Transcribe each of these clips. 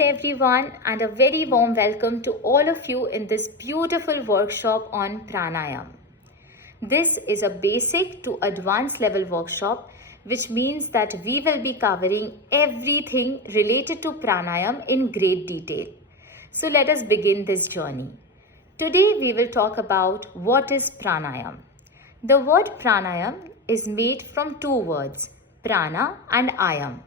Everyone, and a very warm welcome to all of you in this beautiful workshop on pranayam. This is a basic to advanced level workshop, which means that we will be covering everything related to pranayam in great detail. So let us begin this journey. Today we will talk about what is pranayam. The word pranayam is made from two words, prana and ayam.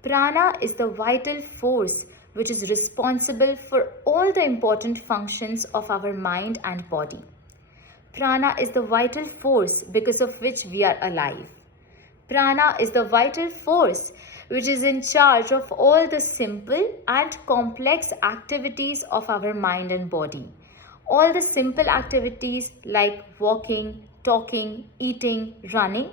Prana is the vital force which is responsible for all the important functions of our mind and body. Prana is the vital force because of which we are alive. Prana is the vital force which is in charge of all the simple and complex activities of our mind and body. All the simple activities like walking, talking, eating, running,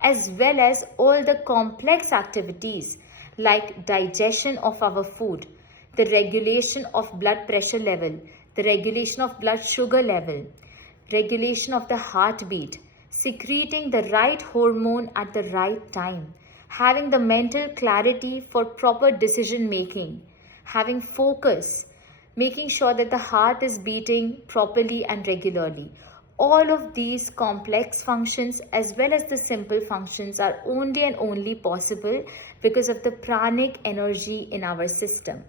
as well as all the complex activities like digestion of our food, the regulation of blood pressure level, the regulation of blood sugar level, regulation of the heartbeat, secreting the right hormone at the right time, having the mental clarity for proper decision making, having focus, making sure that the heart is beating properly and regularly. All of these complex functions as well as the simple functions are only and only possible because of the pranic energy in our system.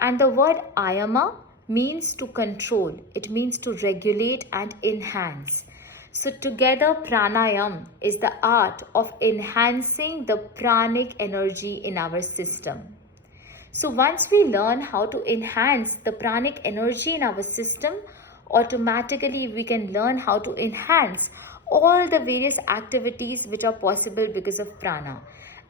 And the word ayama means to control. It means to regulate and enhance. So together pranayam is the art of enhancing the pranic energy in our system. So once we learn how to enhance the pranic energy in our system, automatically we can learn how to enhance all the various activities which are possible because of prana.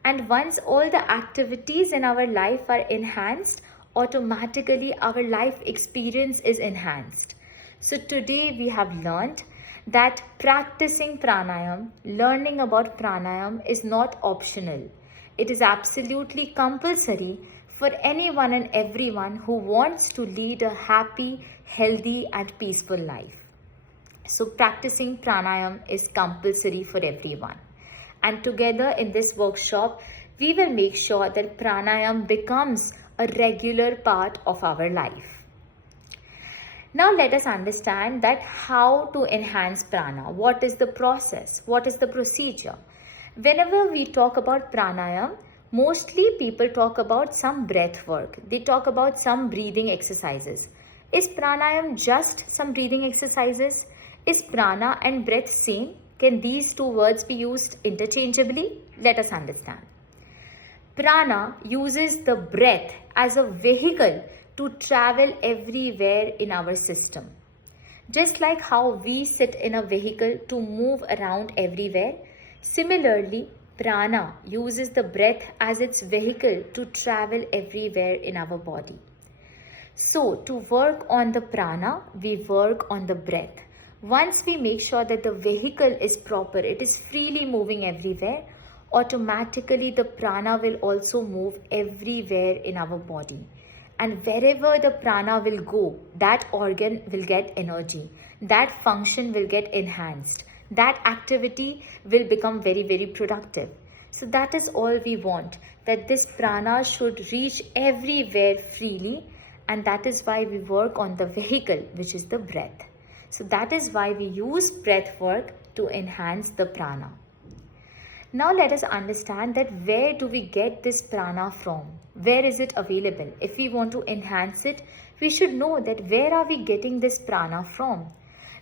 And once all the activities in our life are enhanced, automatically our life experience is enhanced. So today we have learned that practicing pranayam, learning about pranayam is not optional. It is absolutely compulsory for anyone and everyone who wants to lead a happy, healthy and peaceful life. So practicing pranayam is compulsory for everyone. And together in this workshop, we will make sure that pranayam becomes a regular part of our life. Now let us understand that how to enhance prana. What is the process? What is the procedure? Whenever we talk about pranayam, mostly people talk about some breath work. They talk about some breathing exercises. Is pranayam just some breathing exercises? Is prana and breath same? Can these two words be used interchangeably? Let us understand. Prana uses the breath as a vehicle to travel everywhere in our system. Just like how we sit in a vehicle to move around everywhere, similarly, prana uses the breath as its vehicle to travel everywhere in our body. So, to work on the prana, we work on the breath. Once we make sure that the vehicle is proper, it is freely moving everywhere, automatically the prana will also move everywhere in our body. And wherever the prana will go, that organ will get energy. That function will get enhanced. That activity will become very, very productive. So that is all we want, that this prana should reach everywhere freely. And that is why we work on the vehicle, which is the breath. So that is why we use breath work to enhance the prana. Now let us understand that where do we get this prana from? Where is it available? If we want to enhance it, we should know that where are we getting this prana from?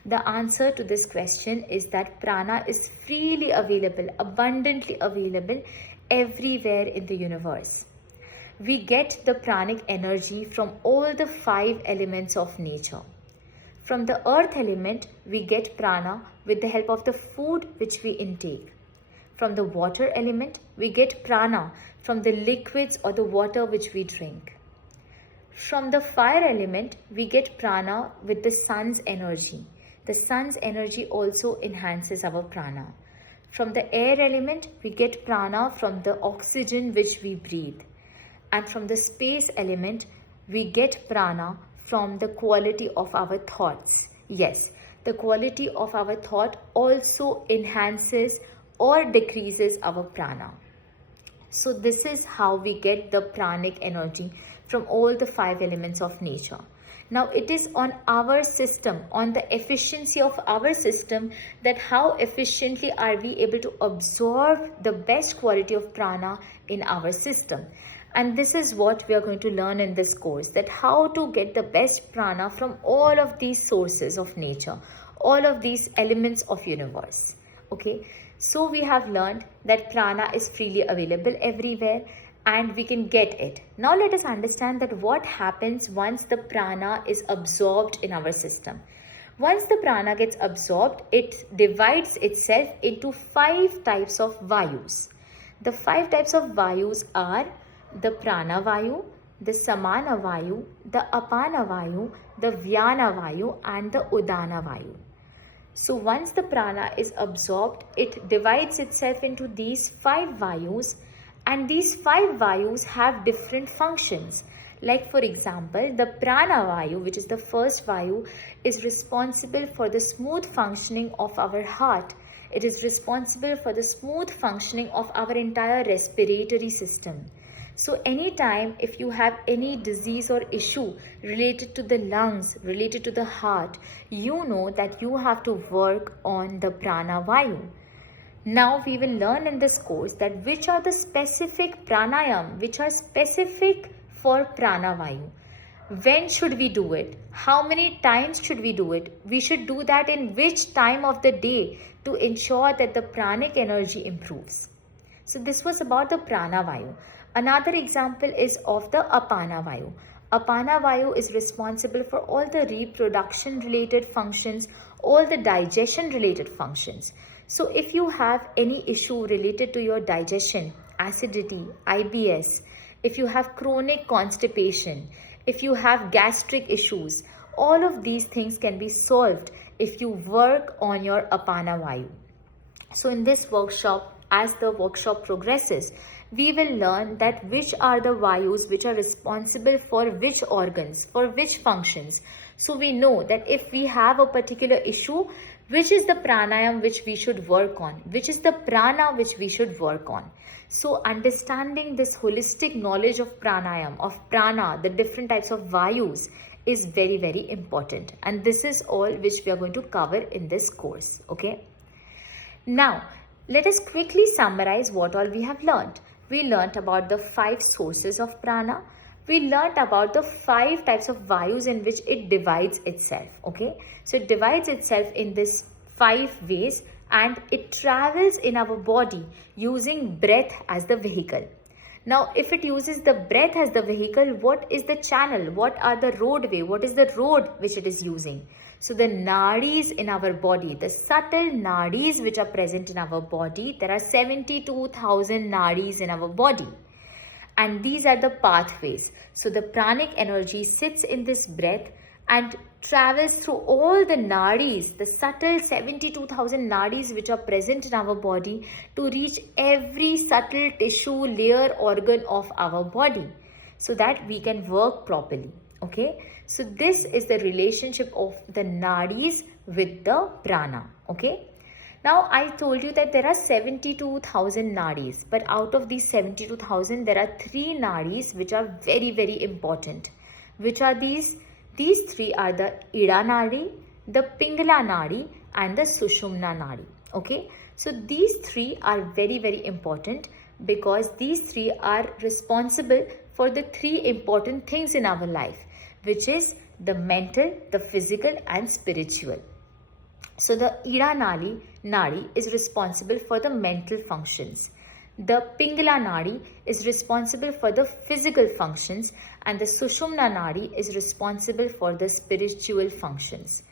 The answer to this question is that prana is freely available, abundantly available everywhere in the universe. We get the pranic energy from all the 5 elements of nature. From the earth element, we get prana with the help of the food which we intake. From the water element, we get prana from the liquids or the water which we drink. From the fire element, we get prana with the sun's energy. The sun's energy also enhances our prana. From the air element, we get prana from the oxygen which we breathe. And from the space element, we get prana from the quality of our thoughts. Yes, the quality of our thought also enhances or decreases our prana. So this is how we get the pranic energy from all the 5 elements of nature. Now it is on our system, on the efficiency of our system, that how efficiently are we able to absorb the best quality of prana in our system. And this is what we are going to learn in this course, that how to get the best prana from all of these sources of nature, all of these elements of universe. Okay, so we have learned that prana is freely available everywhere and we can get it. Now let us understand that what happens once the prana is absorbed in our system. Once the prana gets absorbed, it divides itself into 5 types of vayus. The 5 types of vayus are the prana vayu, the samana vayu, the apana vayu, the vyana vayu and the udana vayu. So once the prana is absorbed, it divides itself into these 5 vayus, and these 5 vayus have different functions. Like for example, the prana vayu, which is the first vayu, is responsible for the smooth functioning of our heart. It is responsible for the smooth functioning of our entire respiratory system. So anytime if you have any disease or issue related to the lungs, related to the heart, you know that you have to work on the prana vayu. Now we will learn in this course that which are the specific pranayam which are specific for prana vayu. When should we do it? How many times should we do it? We should do that in which time of the day to ensure that the pranic energy improves. So this was about the prana vayu. Another example is of the apana vayu. Apana vayu is responsible for all the reproduction related functions, all the digestion related functions. So if you have any issue related to your digestion, acidity, IBS, if you have chronic constipation, if you have gastric issues, all of these things can be solved if you work on your apana vayu. So in this workshop, as the workshop progresses, we will learn that which are the vayus which are responsible for which organs, for which functions. So we know that if we have a particular issue, which is the pranayam which we should work on, which is the prana which we should work on. So understanding this holistic knowledge of pranayam, of prana, the different types of vayus is very, very important. And this is all which we are going to cover in this course. Okay. Now, let us quickly summarize what all we have learned. We learnt about the 5 sources of prana. We learnt about the 5 types of vayus in which it divides itself. Okay, so it divides itself in this 5 ways and it travels in our body using breath as the vehicle. Now, if it uses the breath as the vehicle, what is the channel? What are the roadway? What is the road which it is using? So the nadis in our body, the subtle nadis which are present in our body, there are 72,000 nadis in our body. And these are the pathways. So the pranic energy sits in this breath and travels through all the nadis, the subtle 72,000 nadis which are present in our body, to reach every subtle tissue, layer, organ of our body, so that we can work properly. Okay, so this is the relationship of the nadis with the prana. Okay. Now, I told you that there are 72,000 nadis, but out of these 72,000, there are 3 nadis which are very, very important. Which are these? These 3 are the Ida nadi, the Pingala nadi and the Sushumna nadi. Okay, so these 3 are very, very important because these 3 are responsible for the 3 important things in our life, which is the mental, the physical and spiritual. So the Ida nadi is responsible for the mental functions. The Pingala nadi is responsible for the physical functions and the Sushumna nadi is responsible for the spiritual functions.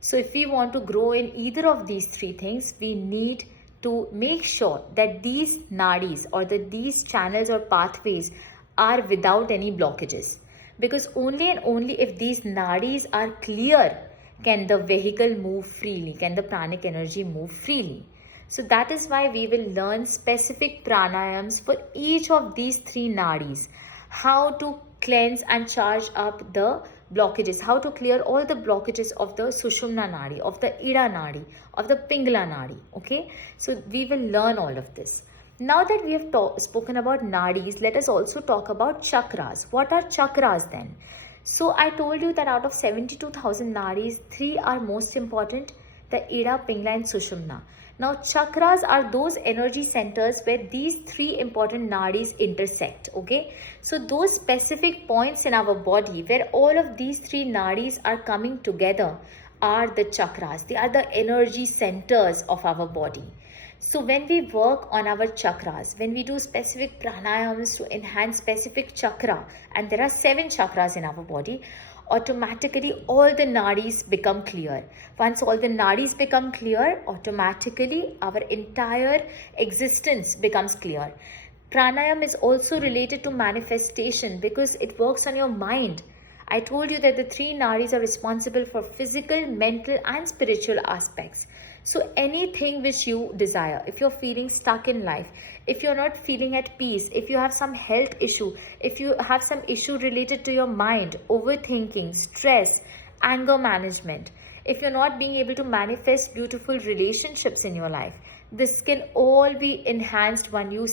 So if we want to grow in either of these 3 things, we need to make sure that these nadis or these channels or pathways are without any blockages. Because only and only if these nadis are clear can the vehicle move freely, can the pranic energy move freely. So that is why we will learn specific pranayams for each of these 3 nadis. How to cleanse and charge up the blockages, how to clear all the blockages of the Sushumna nadi, of the Ida nadi, of the Pingala nadi. Okay, so we will learn all of this. Now that we have spoken about Nadis, let us also talk about Chakras. What are Chakras then? So I told you that out of 72,000 Nadis, 3 are most important, the Ida, Pingala and Sushumna. Now Chakras are those energy centers where these 3 important Nadis intersect, okay? So those specific points in our body where all of these 3 Nadis are coming together are the Chakras. They are the energy centers of our body. So when we work on our chakras, when we do specific pranayams to enhance specific chakra, and there are 7 chakras in our body, automatically all the nadis become clear. Once all the nadis become clear, automatically our entire existence becomes clear. Pranayam is also related to manifestation because it works on your mind. I told you that the 3 nadis are responsible for physical, mental and spiritual aspects. So anything which you desire, if you're feeling stuck in life, if you're not feeling at peace, if you have some health issue, if you have some issue related to your mind, overthinking, stress, anger management, if you're not being able to manifest beautiful relationships in your life, this can all be enhanced once you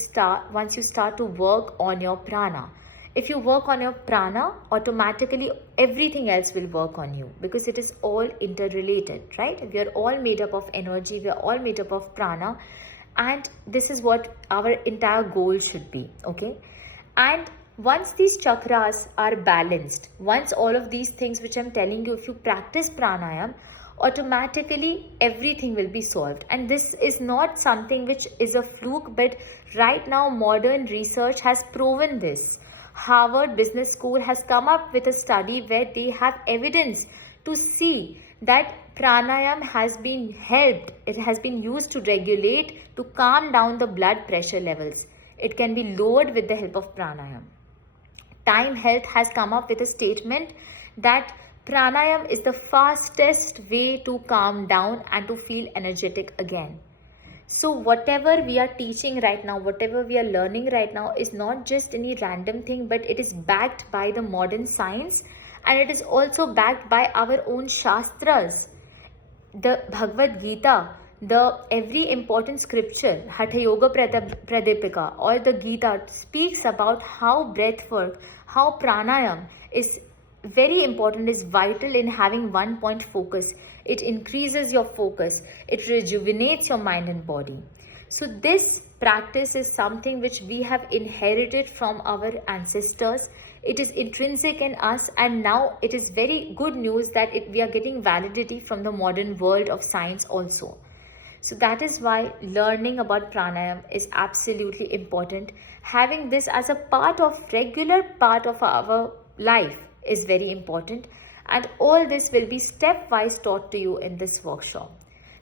start to work on your prana. If you work on your prana, automatically everything else will work on you because it is all interrelated, right? We are all made up of energy, we are all made up of prana, and this is what our entire goal should be, okay? And once these chakras are balanced, once all of these things which I'm telling you, if you practice pranayam, automatically everything will be solved. And this is not something which is a fluke, but right now modern research has proven this. Harvard Business School has come up with a study where they have evidence to see that pranayam has been helped. It has been used to regulate, to calm down the blood pressure levels. It can be lowered with the help of pranayam. Time Health has come up with a statement that pranayam is the fastest way to calm down and to feel energetic again. So whatever we are teaching right now, whatever we are learning right now is not just any random thing, but it is backed by the modern science and it is also backed by our own Shastras. The Bhagavad Gita, the every important scripture, Hatha Yoga Pradipika or the Gita speaks about how breath work, how pranayam is very important, is vital in having one point focus. It increases your focus. It rejuvenates your mind and body. So this practice is something which we have inherited from our ancestors. It is intrinsic in us, and now it is very good news that we are getting validity from the modern world of science also. So that is why learning about pranayam is absolutely important. Having this as a regular part of our life is very important. And all this will be stepwise taught to you in this workshop.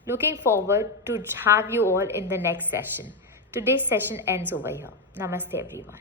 Looking forward to have you all in the next session. Today's session ends over here. Namaste everyone.